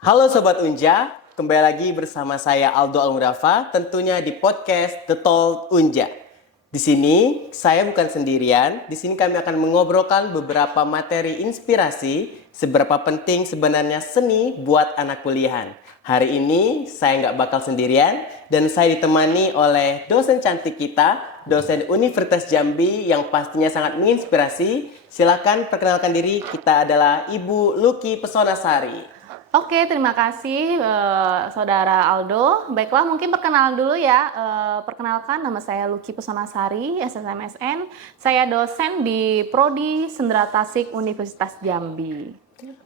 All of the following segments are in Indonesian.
Halo Sobat Unja, kembali lagi bersama saya Aldo Almudafa, tentunya di podcast The Talk Unja. Di sini saya bukan sendirian, di sini kami akan mengobrolkan beberapa materi inspirasi seberapa penting sebenarnya seni buat anak kuliahan. Hari ini saya nggak bakal sendirian dan saya ditemani oleh dosen cantik kita, dosen Universitas Jambi yang pastinya sangat menginspirasi. Silakan perkenalkan diri, kita adalah Ibu Lucky Pesonasari. Oke, terima kasih Saudara Aldo. Baiklah, mungkin perkenalan dulu ya. Perkenalkan, nama saya Lucky Pesonasari, SSMSN. Saya dosen di Prodi Sendera Tasik Universitas Jambi.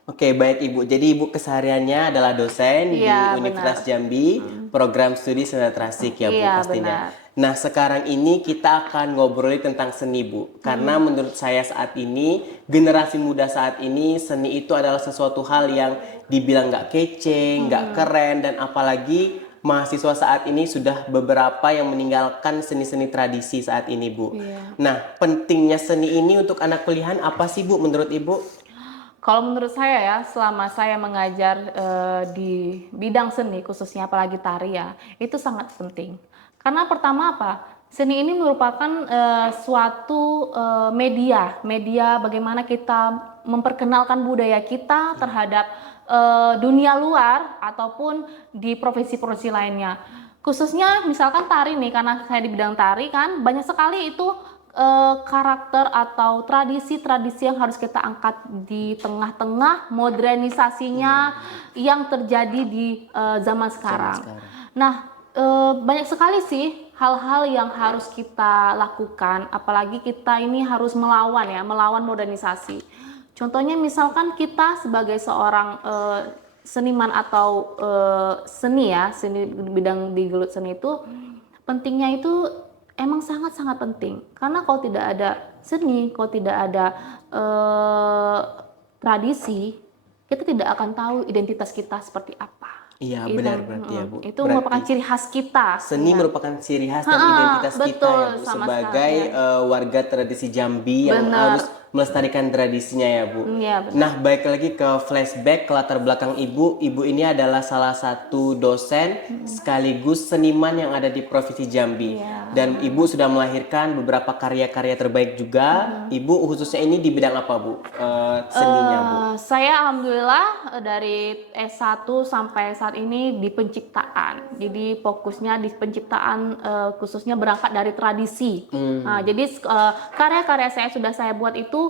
Oke, baik Ibu. Jadi Ibu kesehariannya adalah dosen di Iya, Universitas benar. Jambi, program studi Sendera Tasik ya Bu Iya, pastinya. benar. Nah, sekarang ini kita akan ngobrolin tentang seni Bu. Karena menurut saya saat ini, generasi muda saat ini, seni itu adalah sesuatu hal yang dibilang nggak kece, nggak keren, dan apalagi mahasiswa saat ini sudah beberapa yang meninggalkan seni-seni tradisi saat ini Bu. Iya. Nah, pentingnya seni ini untuk anak kuliahan apa sih Bu menurut Ibu? Kalau menurut saya ya, selama saya mengajar di bidang seni, khususnya apalagi tari ya, itu sangat penting. Karena pertama apa? Seni ini merupakan suatu media bagaimana kita memperkenalkan budaya kita terhadap dunia luar ataupun di profesi-profesi lainnya. Khususnya misalkan tari nih, karena saya di bidang tari kan, banyak sekali itu karakter atau tradisi-tradisi yang harus kita angkat di tengah-tengah modernisasinya yang terjadi di zaman sekarang. Nah, banyak sekali sih hal-hal yang harus kita lakukan, apalagi kita ini harus melawan modernisasi. Contohnya misalkan kita sebagai seorang seniman atau seni bidang di gelut seni itu pentingnya itu emang sangat-sangat penting, karena kalau tidak ada seni, kalau tidak ada tradisi, kita tidak akan tahu identitas kita seperti apa. Iya, Itu, benar berarti ya Bu. itu merupakan Berarti ciri khas kita. seni Ya. merupakan ciri khas dan identitas kita Betul, ya Bu, sama sebagai sekali. Ya. warga tradisi Jambi yang Benar. harus melestarikan tradisinya ya Bu. Iya, benar. Nah, baik lagi ke flashback ke latar belakang Ibu. Ibu ini adalah salah satu dosen sekaligus seniman yang ada di Provinsi Jambi. Iya. Dan Ibu sudah melahirkan beberapa karya-karya terbaik juga. Ibu khususnya ini di bidang apa Bu? Seninya Bu? Saya alhamdulillah dari S1 sampai saat ini di penciptaan. Jadi fokusnya di penciptaan, khususnya berangkat dari tradisi. Nah, jadi karya-karya saya buat itu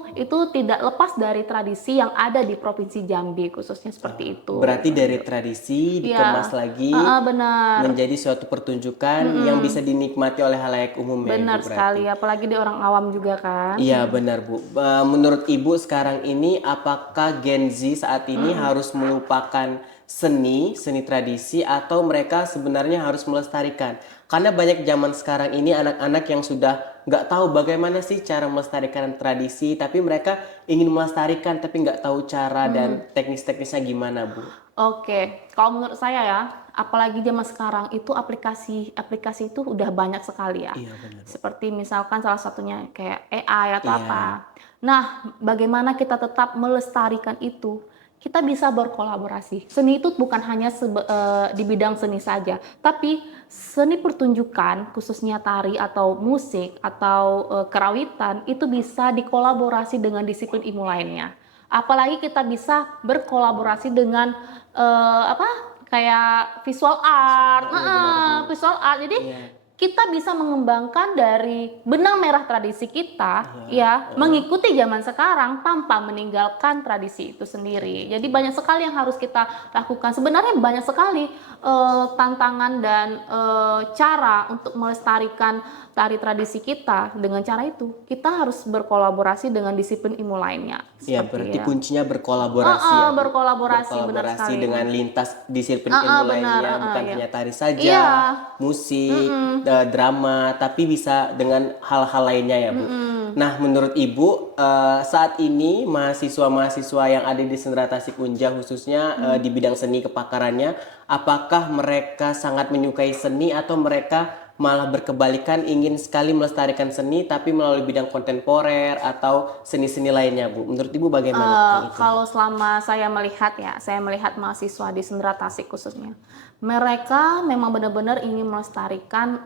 tidak lepas dari tradisi yang ada di Provinsi Jambi, khususnya seperti itu. Berarti dari tradisi dikemas lagi Benar. menjadi suatu pertunjukan yang bisa dinikmati oleh halayak umum ya Benar Ibu berarti. sekali, apalagi di orang awam juga kan. Iya benar Bu. Menurut Ibu sekarang ini apakah Gen Z saat ini harus melupakan seni tradisi atau mereka sebenarnya harus melestarikan? Karena banyak zaman sekarang ini anak-anak yang sudah nggak tahu bagaimana sih cara melestarikan tradisi, tapi mereka ingin melestarikan tapi nggak tahu cara dan teknis-teknisnya gimana Bu? Oke, kalau menurut saya ya, apalagi zaman sekarang itu aplikasi itu udah banyak sekali ya. Iya benar. Seperti misalkan salah satunya kayak AI atau apa. Nah, bagaimana kita tetap melestarikan itu? Kita bisa berkolaborasi. Seni itu bukan hanya di bidang seni saja, tapi seni pertunjukan, khususnya tari atau musik atau kerawitan, itu bisa dikolaborasi dengan disiplin ilmu lainnya. Apalagi kita bisa berkolaborasi dengan kayak visual art, visual art. Jadi kita bisa mengembangkan dari benang merah tradisi kita, mengikuti zaman sekarang tanpa meninggalkan tradisi itu sendiri. Jadi banyak sekali yang harus kita lakukan. Sebenarnya banyak sekali tantangan dan cara untuk melestarikan tari tradisi kita. Dengan cara itu, kita harus berkolaborasi dengan disiplin ilmu lainnya. Iya, berarti kuncinya berkolaborasi ya. Bu. Berkolaborasi, benar sekali. Dengan lintas disiplin ilmu lainnya, bukan hanya tari saja, musik, drama, tapi bisa dengan hal-hal lainnya ya, Bu. Nah, menurut Ibu, saat ini mahasiswa-mahasiswa yang ada di Sendera Tasik Unja khususnya di bidang seni kepakarannya, apakah mereka sangat menyukai seni atau mereka malah berkebalikan ingin sekali melestarikan seni tapi melalui bidang kontemporer atau seni-seni lainnya, Bu? Menurut Ibu bagaimana tentang itu? Kalau selama saya melihat mahasiswa di Sendera Tasik khususnya, mereka memang benar-benar ingin melestarikan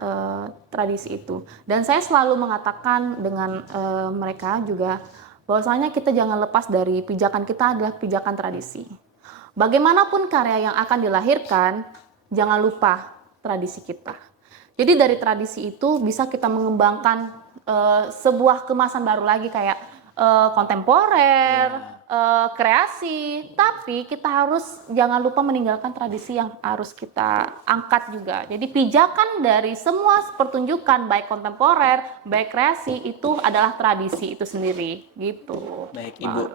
tradisi itu. Dan saya selalu mengatakan dengan mereka juga bahwasanya kita jangan lepas dari pijakan kita adalah pijakan tradisi. Bagaimanapun karya yang akan dilahirkan, jangan lupa tradisi kita. Jadi dari tradisi itu bisa kita mengembangkan sebuah kemasan baru lagi kayak kontemporer, kreasi. Tapi kita harus jangan lupa meninggalkan tradisi yang harus kita angkat juga. Jadi pijakan dari semua pertunjukan baik kontemporer, baik kreasi itu adalah tradisi itu sendiri gitu. Baik Ibu,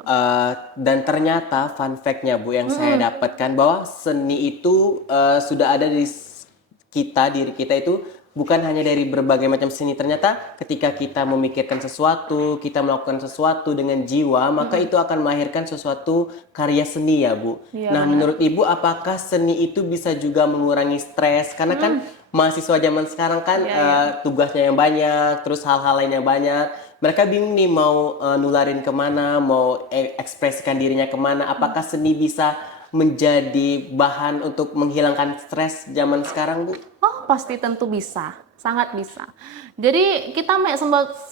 dan ternyata fun fact-nya Bu yang saya dapatkan bahwa seni itu sudah ada di diri kita itu bukan hanya dari berbagai macam seni. Ternyata ketika kita memikirkan sesuatu, kita melakukan sesuatu dengan jiwa, maka itu akan melahirkan sesuatu karya seni ya Bu. Iya, Nah menurut Ibu apakah seni itu bisa juga mengurangi stres? Karena kan mahasiswa zaman sekarang kan tugasnya yang banyak, terus hal-hal lainnya banyak. Mereka bingung nih mau nularin kemana, mau ekspresikan dirinya kemana. Apakah seni bisa menjadi bahan untuk menghilangkan stres zaman sekarang, Bu? Oh, pasti tentu bisa, sangat bisa. Jadi kita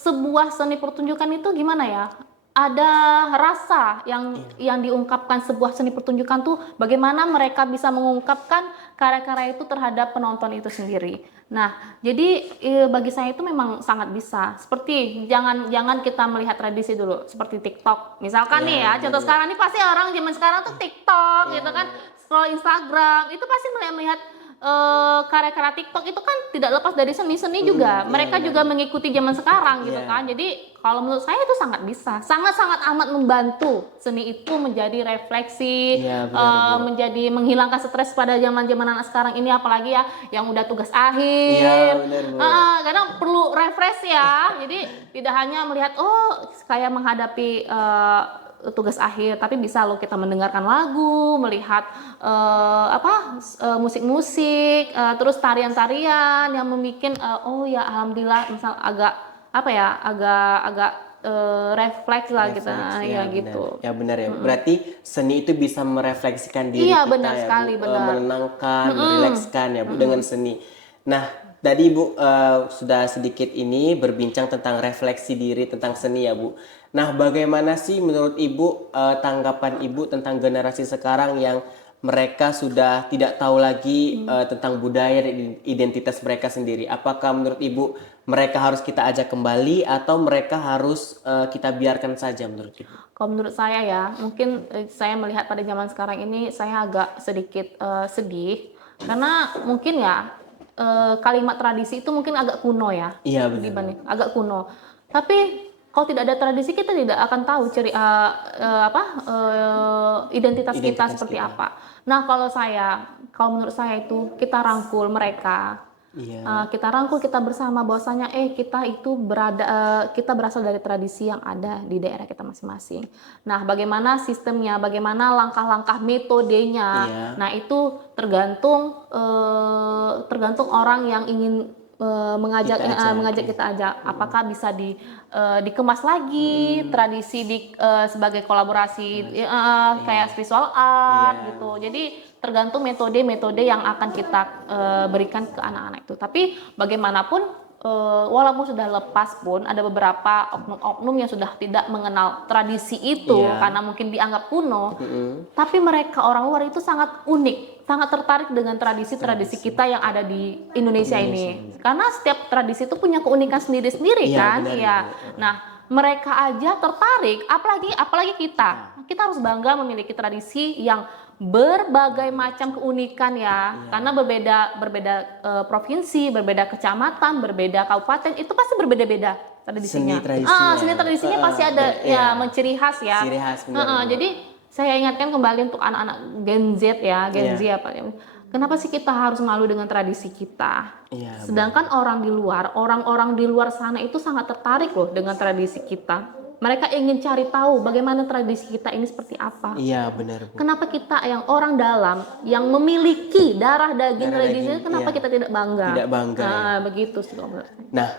sebuah seni pertunjukan itu gimana ya? Ada rasa yang diungkapkan sebuah seni pertunjukan tuh bagaimana mereka bisa mengungkapkan karya-karya itu terhadap penonton itu sendiri. Nah, jadi bagi saya itu memang sangat bisa. Seperti jangan kita melihat tradisi dulu, seperti TikTok. Misalkan nih ya, contoh sekarang nih pasti orang zaman sekarang tuh TikTok gitu kan, scroll Instagram, itu pasti melihat karya-karya TikTok itu kan tidak lepas dari seni-seni juga. Mereka juga mengikuti zaman sekarang gitu kan. Jadi kalau menurut saya itu sangat bisa, sangat-sangat amat membantu seni itu menjadi refleksi, menjadi menghilangkan stres pada zaman-zaman anak sekarang ini, apalagi ya yang udah tugas akhir. Kadang perlu refresh ya. Jadi tidak hanya melihat kayak menghadapi tugas akhir, tapi bisa loh kita mendengarkan lagu, melihat musik-musik, terus tarian-tarian yang membuat ya alhamdulillah misal agak refleks lah kita gitu. Ya benar ya. Berarti seni itu bisa merefleksikan diri kita benar ya, sekali, Bu. benar. Menenangkan, merilekskan ya Bu dengan seni. Nah, tadi Ibu sudah sedikit ini berbincang tentang refleksi diri tentang seni ya Bu. Nah, bagaimana sih menurut Ibu tanggapan Ibu tentang generasi sekarang yang mereka sudah tidak tahu lagi tentang budaya dan identitas mereka sendiri? Apakah menurut Ibu mereka harus kita ajak kembali atau mereka harus kita biarkan saja menurut Ibu? Kalau menurut saya ya, mungkin saya melihat pada zaman sekarang ini saya agak sedikit sedih karena mungkin ya kalimat tradisi itu mungkin agak kuno ya. Iya benar. Agak kuno. Tapi kalau tidak ada tradisi kita tidak akan tahu identitas kita seperti apa. Nah kalau menurut saya itu kita rangkul mereka, kita rangkul kita bersama bahwasanya kita itu kita berasal dari tradisi yang ada di daerah kita masing-masing. Nah bagaimana sistemnya, bagaimana langkah-langkah metodenya, nah itu tergantung orang yang ingin mengajak kita ajak, apakah bisa dikemas lagi tradisi sebagai kolaborasi kayak visual art gitu. Jadi tergantung metode-metode yang akan kita berikan ke anak-anak itu. Tapi bagaimanapun walaupun sudah lepas pun ada beberapa oknum-oknum yang sudah tidak mengenal tradisi itu karena mungkin dianggap kuno. Tapi mereka orang luar itu sangat unik, sangat tertarik dengan tradisi-tradisi kita yang ada di Indonesia ini. Karena setiap tradisi itu punya keunikan sendiri-sendiri kan. Nah, mereka aja tertarik, apalagi kita. Kita harus bangga memiliki tradisi yang berbagai macam keunikan karena berbeda provinsi, berbeda kecamatan, berbeda kabupaten, itu pasti berbeda-beda tradisinya. Seni tradisinya pasti ada menciri khas ya. Ciri khas, Jadi saya ingatkan kembali untuk anak-anak Gen Z Gen Z kenapa sih kita harus malu dengan tradisi kita? Sedangkan orang-orang di luar sana itu sangat tertarik loh dengan tradisi kita. Mereka ingin cari tahu bagaimana tradisi kita ini seperti apa. Iya, benar, Bu. Kenapa kita yang orang dalam yang memiliki darah daging tradisi, kenapa iya. kita tidak bangga? Tidak bangga, ya. Begitu sih menurut saya. Nah,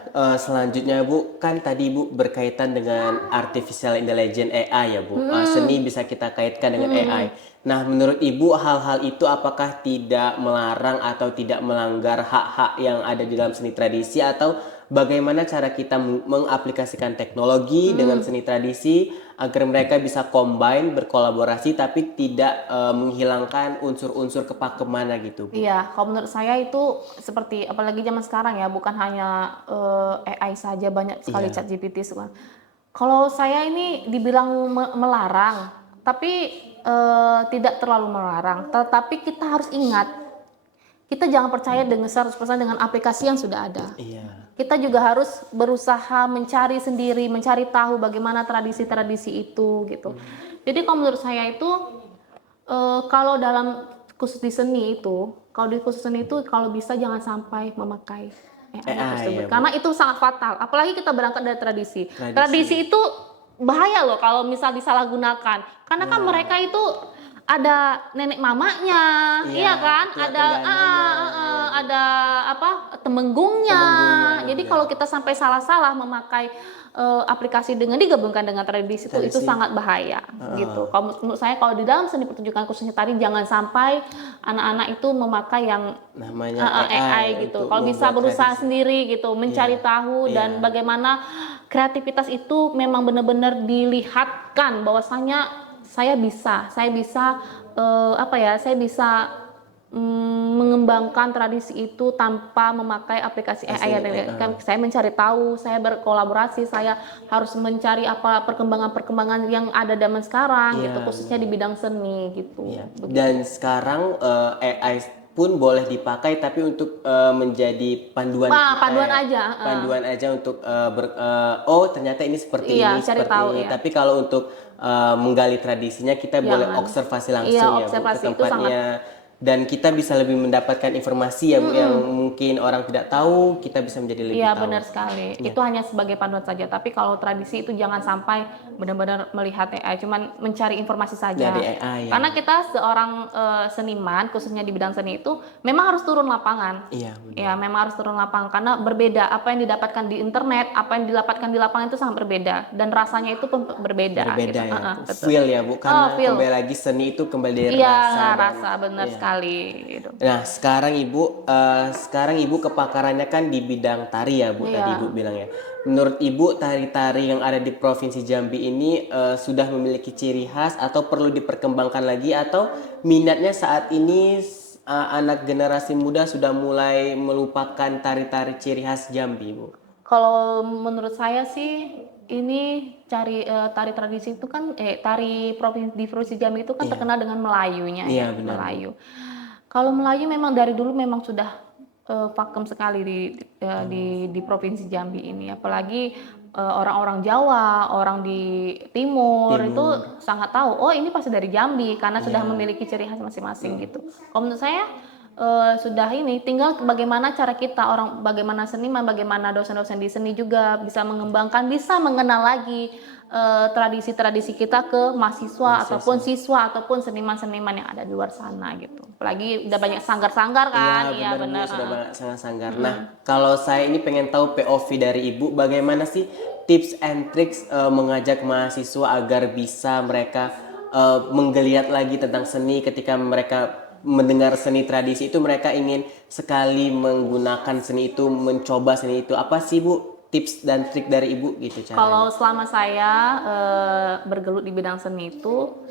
selanjutnya Bu, kan tadi Bu berkaitan dengan artificial intelligence AI ya Bu. Seni bisa kita kaitkan dengan AI. Nah, menurut Ibu hal-hal itu apakah tidak melarang atau tidak melanggar hak-hak yang ada di dalam seni tradisi, atau bagaimana cara kita mengaplikasikan teknologi dengan seni tradisi agar mereka bisa combine, berkolaborasi tapi tidak menghilangkan unsur-unsur kepakeman gitu Bu? Iya, kalau menurut saya itu seperti apalagi zaman sekarang ya, bukan hanya AI saja, banyak sekali Iya. ChatGPT sekarang. Kalau saya ini dibilang melarang, tapi tidak terlalu melarang. Tetapi kita harus ingat, kita jangan percaya dengan 100% dengan aplikasi yang sudah ada. Iya. Kita juga harus berusaha mencari sendiri, mencari tahu bagaimana tradisi-tradisi itu gitu. Jadi kalau menurut saya itu kalau dalam khusus di seni itu, kalau bisa jangan sampai memakai AI tersebut, ya, Bu. karena itu sangat fatal. Apalagi kita berangkat dari tradisi. Tradisi itu bahaya loh kalau misal disalahgunakan, karena kan mereka itu ada nenek mamanya, iya kan, ada ada apa temenggungnya. Jadi kalau kita sampai salah-salah memakai aplikasi dengan digabungkan dengan tradisi itu sangat bahaya gitu. Kalau menurut saya kalau di dalam seni pertunjukan khususnya tari jangan sampai anak-anak itu memakai yang namanya AI gitu. Kalau bisa berusaha sendiri gitu, mencari tahu dan bagaimana kreativitas itu memang benar-benar dilihatkan bahwasanya saya bisa mengembangkan tradisi itu tanpa memakai aplikasi AI. Saya mencari tahu, saya berkolaborasi, saya harus mencari apa perkembangan yang ada zaman sekarang gitu, khususnya di bidang seni gitu. Dan sekarang AI pun boleh dipakai tapi untuk menjadi panduan panduan aja untuk oh ternyata ini seperti ini seperti tahu, ini. Tapi kalau untuk menggali tradisinya kita boleh observasi langsung ya Bu, ke tempatnya. Dan kita bisa lebih mendapatkan informasi ya Bu, yang mungkin orang tidak tahu, kita bisa menjadi lebih tahu. Iya benar sekali. Itu hanya sebagai panduan saja. Tapi kalau tradisi itu jangan sampai benar-benar melihat AI, cuman mencari informasi saja. Dari AI, Karena kita seorang seniman, khususnya di bidang seni itu memang harus turun lapangan. Iya, benar. Ya, memang harus turun lapangan karena berbeda. Apa yang didapatkan di internet, apa yang didapatkan di lapangan itu sangat berbeda dan rasanya itu pun berbeda. Berbeda gitu. ya. Feel ya Bu, karena kembali lagi seni itu kembali dari rasa benar sekali. Gitu. Nah, sekarang Ibu kepakarannya kan di bidang tari ya Bu, tadi Ibu bilang ya. Menurut Ibu tari-tari yang ada di Provinsi Jambi ini sudah memiliki ciri khas atau perlu diperkembangkan lagi, atau minatnya saat ini anak generasi muda sudah mulai melupakan tari-tari ciri khas Jambi Bu? Kalau menurut saya sih ini tari tradisi itu kan tari di Provinsi Jambi itu kan terkenal dengan Melayunya ya, benar. Melayu. Kalau Melayu memang dari dulu memang sudah pakem sekali di Provinsi Jambi ini, apalagi orang-orang Jawa, orang di Timur itu sangat tahu, oh ini pasti dari Jambi karena sudah memiliki ciri khas masing-masing gitu. Kalau menurut saya sudah ini tinggal bagaimana cara kita bagaimana seniman, bagaimana dosen-dosen di seni juga bisa mengembangkan, bisa mengenal lagi tradisi-tradisi kita ke mahasiswa ataupun siswa ataupun seniman-seniman yang ada di luar sana gitu. Apalagi udah banyak sanggar-sanggar kan. Iya benar. Sudah banyak sanggar-sanggar. Nah, kalau saya ini pengen tahu POV dari Ibu, bagaimana sih tips and tricks mengajak mahasiswa agar bisa mereka menggeliat lagi tentang seni ketika mereka mendengar seni tradisi itu, mereka ingin sekali menggunakan seni itu, mencoba seni itu. Apa sih Bu tips dan trik dari Ibu gitu caranya? Kalau selama saya bergelut di bidang seni itu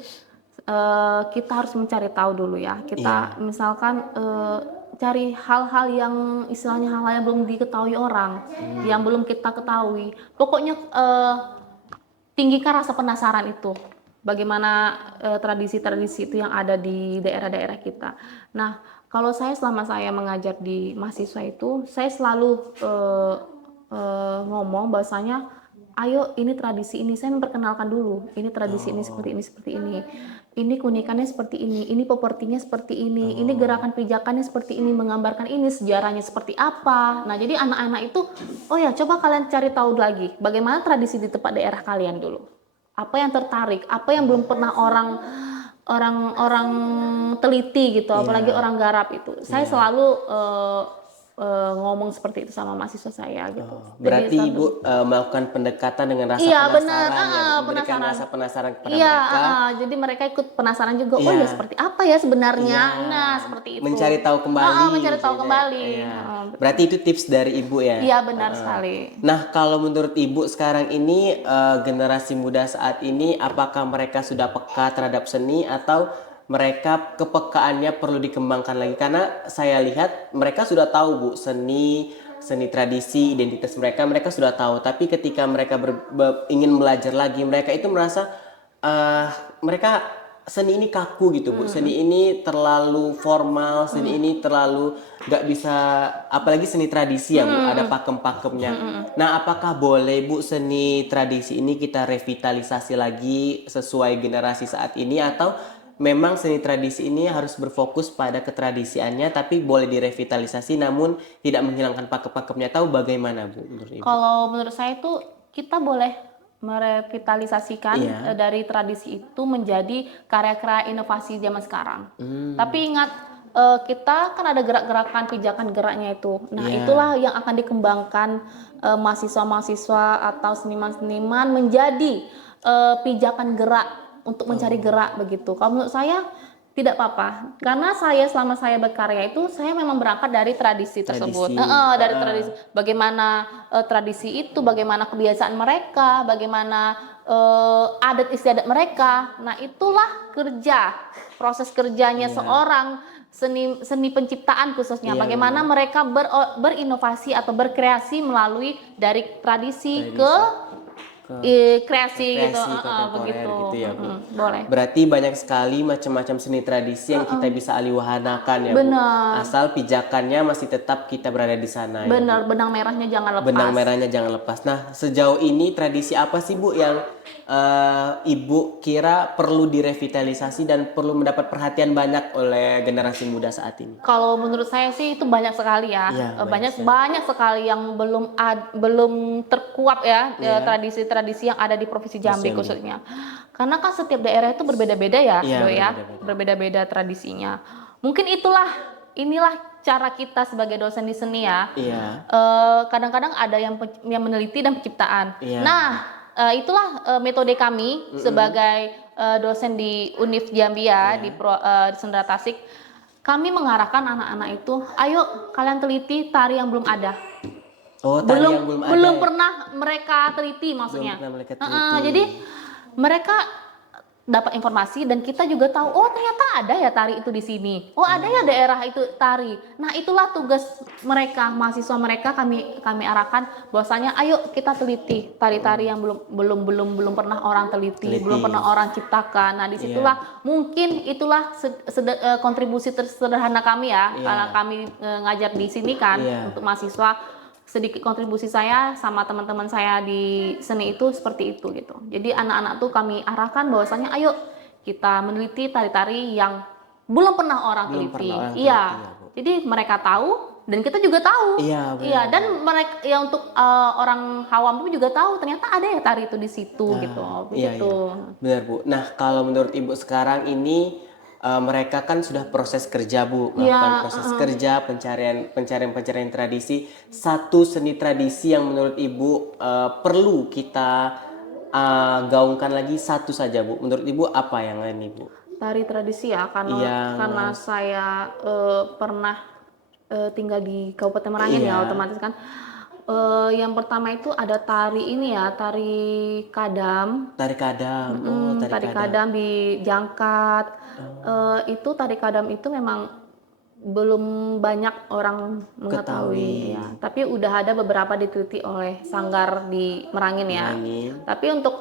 kita harus mencari tahu dulu ya. Kita misalkan cari hal-hal yang istilahnya hal-hal yang belum diketahui orang, yang belum kita ketahui. Pokoknya tinggikan rasa penasaran itu. Bagaimana tradisi-tradisi itu yang ada di daerah-daerah kita. Nah, kalau selama saya mengajar di mahasiswa itu, saya selalu ngomong bahwasanya ayo ini tradisi ini, saya memperkenalkan dulu, ini tradisi ini seperti ini keunikannya seperti ini propertinya seperti ini gerakan pijakannya seperti ini, menggambarkan ini sejarahnya seperti apa. Nah jadi anak-anak itu, oh ya coba kalian cari tahu lagi, bagaimana tradisi di tempat daerah kalian dulu, apa yang tertarik, apa yang belum pernah orang teliti gitu, apalagi orang garap itu. Saya selalu ngomong seperti itu sama mahasiswa saya gitu. Berarti Jadi, Ibu melakukan pendekatan dengan rasa iya, penasaran, benar. memberikan Penasaran. rasa penasaran kepada Iya, mereka. jadi mereka ikut penasaran juga. Oh Iya. ya seperti apa ya sebenarnya? Iya. Nah seperti itu. Mencari tahu kembali. Mencari tahu gitu. kembali. Iya. Berarti itu tips dari Ibu ya? Iya benar sekali. Nah, kalau menurut Ibu sekarang ini generasi muda saat ini apakah mereka sudah peka terhadap seni atau mereka kepekaannya perlu dikembangkan lagi? Karena saya lihat mereka sudah tahu Bu, seni tradisi, identitas mereka sudah tahu. Tapi ketika mereka ingin belajar lagi, mereka itu merasa mereka seni ini kaku gitu Bu. Seni ini terlalu formal, seni ini terlalu nggak bisa, apalagi seni tradisi ya Bu, ada pakem-pakemnya. Nah, apakah boleh Bu seni tradisi ini kita revitalisasi lagi sesuai generasi saat ini, atau memang seni tradisi ini harus berfokus pada ketradisiannya tapi boleh direvitalisasi namun tidak menghilangkan pakem-pakemnya? Tahu bagaimana Bu menurut Ibu? Kalau menurut saya itu kita boleh merevitalisasikan dari tradisi itu menjadi karya-karya inovasi zaman sekarang. Tapi ingat kita kan ada gerak-gerakan pijakan geraknya itu. Nah, itulah yang akan dikembangkan mahasiswa-mahasiswa atau seniman-seniman menjadi pijakan gerak untuk mencari gerak begitu. Kalau menurut saya tidak apa-apa, karena selama saya berkarya itu saya memang berangkat dari tradisi tersebut. Dari tradisi, bagaimana tradisi itu, bagaimana kebiasaan mereka, bagaimana adat istiadat mereka. Nah itulah proses kerjanya seorang seni penciptaan khususnya. Bagaimana mereka berinovasi atau berkreasi melalui dari tradisi ke kreasi gitu, begitu. Gitu ya Bu. Boleh. Berarti banyak sekali macam-macam seni tradisi yang kita bisa alihwahanakan ya Bu. Asal pijakannya masih tetap kita berada di sana. Benar, benang merahnya jangan lepas. Benang merahnya jangan lepas. Nah, sejauh ini tradisi apa sih Bu yang Ibu kira perlu direvitalisasi dan perlu mendapat perhatian banyak oleh generasi muda saat ini? Kalau menurut saya sih itu banyak sekali ya. Banyak sekali yang belum terkuap ya, tradisi-tradisi yang ada di Provinsi Jambi khususnya. Karena kan setiap daerah itu berbeda-beda ya, berbeda-beda tradisinya. Mungkin inilah cara kita sebagai dosen di seni ya. Kadang-kadang ada yang meneliti dan penciptaan. Nah, itulah metode kami sebagai dosen di Univ Jambi ya, di Sendera Tasik. Kami mengarahkan anak-anak itu, ayo kalian teliti tari yang belum ada. Tari yang belum pernah mereka teliti maksudnya. Jadi mereka dapat informasi dan kita juga tahu, oh ternyata ada ya tari itu di sini. Oh ada ya daerah itu tari. Nah itulah tugas mereka, mahasiswa mereka kami arahkan bahwasanya ayo kita teliti tari-tari yang belum pernah orang teliti, belum pernah orang ciptakan. Nah disitulah mungkin itulah kontribusi tersederhana kami ya, karena kami ngajar di sini kan untuk mahasiswa. Sedikit kontribusi saya sama teman-teman saya di seni itu seperti itu gitu. Jadi anak-anak tuh kami arahkan bahwasanya ayo kita meneliti tari-tari yang belum pernah orang teliti. Jadi mereka tahu dan kita juga tahu. Iya, dan mereka ya untuk orang awam pun juga tahu ternyata ada ya tari itu di situ gitu. Begitu. Benar Bu. Nah, kalau menurut Ibu sekarang ini mereka kan sudah proses kerja Bu, melakukan proses kerja, pencarian tradisi. Satu seni tradisi yang menurut Ibu perlu kita gaungkan lagi satu saja Bu. Menurut Ibu apa yang lain Ibu? Tari tradisi ya, karena saya pernah tinggal di Kabupaten Merangin ya, otomatis kan. Yang pertama itu ada tari ini ya, tari kadam. Tari kadam, tari kadam di Jangkat. Itu tari kadam itu memang belum banyak orang mengetahui ya. Tapi udah ada beberapa diteliti oleh Sanggar di Merangin ya. Tapi untuk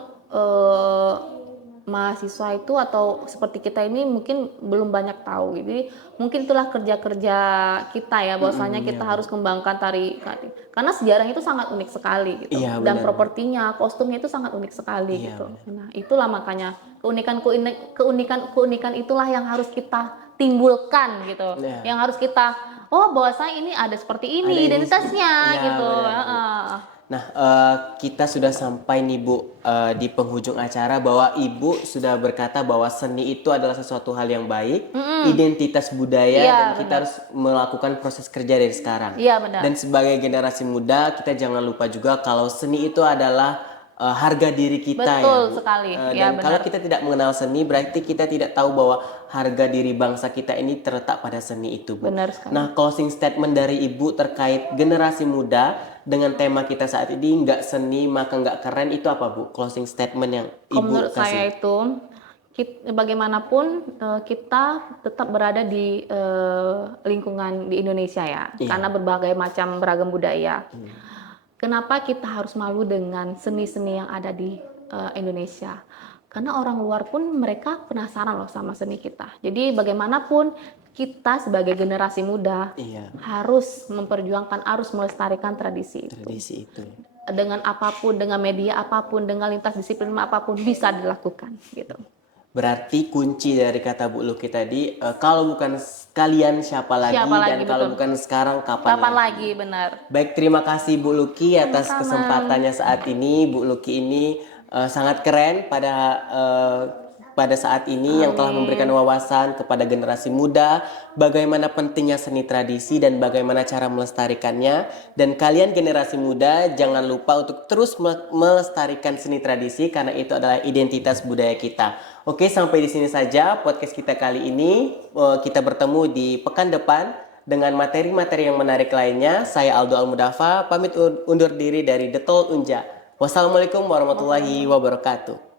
mahasiswa itu atau seperti kita ini mungkin belum banyak tahu. Jadi mungkin itulah kerja-kerja kita ya, bahwasanya kita harus kembangkan tari karena sejarahnya itu sangat unik sekali gitu. Iya, Dan benar. propertinya, kostumnya itu sangat unik sekali Iya, gitu. Nah, itulah makanya keunikan itulah yang harus kita timbulkan gitu. Iya. Yang harus kita bahwasanya ini ada seperti Ada ini ini identitasnya iya, gitu. benar. Heeh. Nah, kita sudah sampai nih Bu di penghujung acara bahwa Ibu sudah berkata bahwa seni itu adalah sesuatu hal yang baik, identitas budaya Iya, dan kita harus melakukan proses kerja dari sekarang. Iya, benar. Dan sebagai generasi muda, kita jangan lupa juga kalau seni itu adalah harga diri kita ya Betul Bu. sekali. Dan Iya, kalau benar. kita tidak mengenal seni, berarti kita tidak tahu bahwa harga diri bangsa kita ini terletak pada seni itu Bu. Benar sekali. Nah, closing statement dari Ibu terkait generasi muda dengan tema kita saat ini, nggak seni maka nggak keren, itu apa Bu? Closing statement yang Kalau Ibu menurut kasih. saya itu bagaimanapun kita tetap berada di lingkungan di Indonesia ya, karena berbagai macam beragam budaya. Kenapa kita harus malu dengan seni-seni yang ada di Indonesia? Karena orang luar pun mereka penasaran loh sama seni kita. Jadi bagaimanapun kita sebagai generasi muda Iya, harus memperjuangkan, harus melestarikan tradisi itu. tradisi itu. Dengan apapun, dengan media apapun, dengan lintas disiplin apapun bisa dilakukan gitu. Berarti kunci dari kata Bu Luki tadi, kalau bukan kalian siapa lagi, Siapa lagi, dan kalau betul. bukan sekarang kapan Kapan lagi? lagi, benar. Baik, terima kasih Bu Luki atas Sama-sama. kesempatannya saat ini. Bu Luki ini sangat keren pada saat ini yang telah memberikan wawasan kepada generasi muda bagaimana pentingnya seni tradisi dan bagaimana cara melestarikannya. Dan kalian generasi muda jangan lupa untuk terus melestarikan seni tradisi karena itu adalah identitas budaya kita. Oke, sampai di sini saja podcast kita kali ini. Kita bertemu di pekan depan dengan materi-materi yang menarik lainnya. Saya Aldo Almudafa, pamit undur diri dari The Talk Unja. Wassalamualaikum warahmatullahi wabarakatuh.